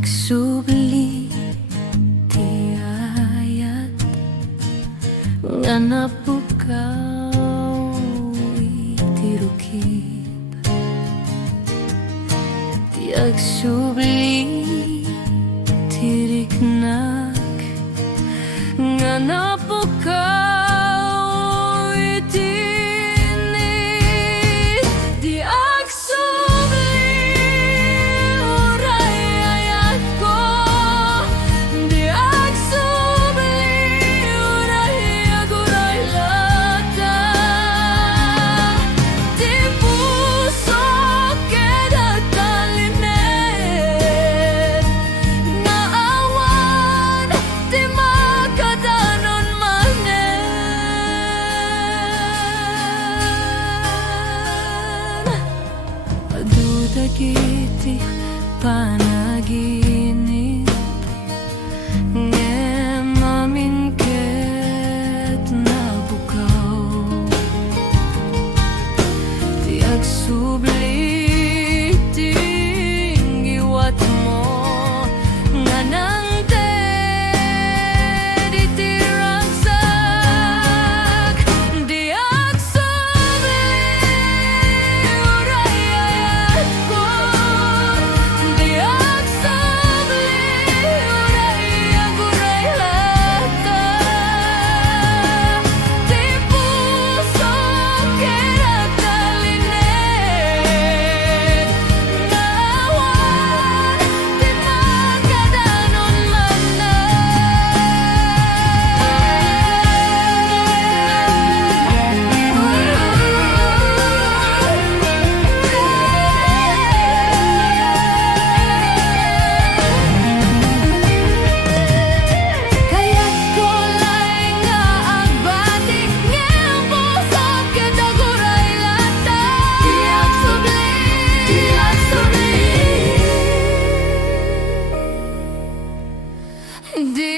Agsubli ti ayat nga napukaw iti rukib. Ti agsubli ti riknak nga napukaw iti init. Di agsubli uray ayat ko, di agsubli uray aguray lata. Di puso kedat talinet nga awan di makadanon manen. Aduda kiti panaginip ngemamin ket nabukaw. Ti agsubli tinggiwat mo nga nang iti ragsak. Di agsubli uray ayat ko, di agsubli uray aguray lata. Di puso kedat talinet nga awan di makadanon Kaya't kulay nga agbatik ngayong puso ket aguray lata. Di agsubli, di agsubli, di